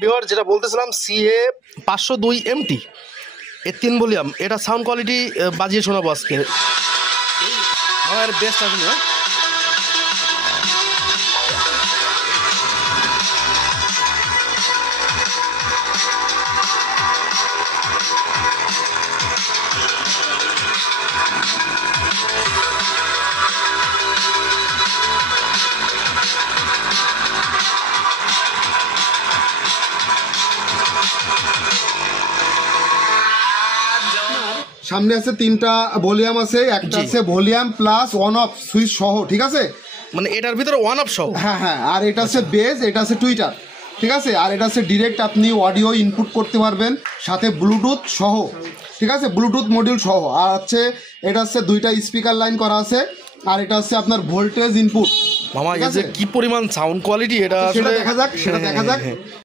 Viewer যেটা বলতেছিলাম CA 502 MT এর 3 ভলিউম, এটা সাউন্ড কোয়ালিটি বাজিয়ে শোনাবো আজকে। আমার বেস্ট আসলে সামনে আছে 3টা ভলিউম আছে, একটা আছে volume plus on off switch সহ, ঠিক আছে? মানে এটার ভিতরে ওয়ান অফ সহ। হ্যাঁ হ্যাঁ, আর এটা আছে বেস, এটা আছে টুইটার, ঠিক আছে? আর এটা আছে ডিরেক্ট আপনি অডিও ইনপুট করতে পারবেন সাথে ব্লুটুথ সহ, ঠিক আছে? ব্লুটুথ মডিউল সহ। আর হচ্ছে এটা হচ্ছে 2টা স্পিকার লাইন করা আছে, আর এটা হচ্ছে আপনার ভোল্টেজ ইনপুট। মামা এই যে কি পরিমাণ সাউন্ড কোয়ালিটি, এটা সেটা দেখা যাক, সেটা দেখা যাক।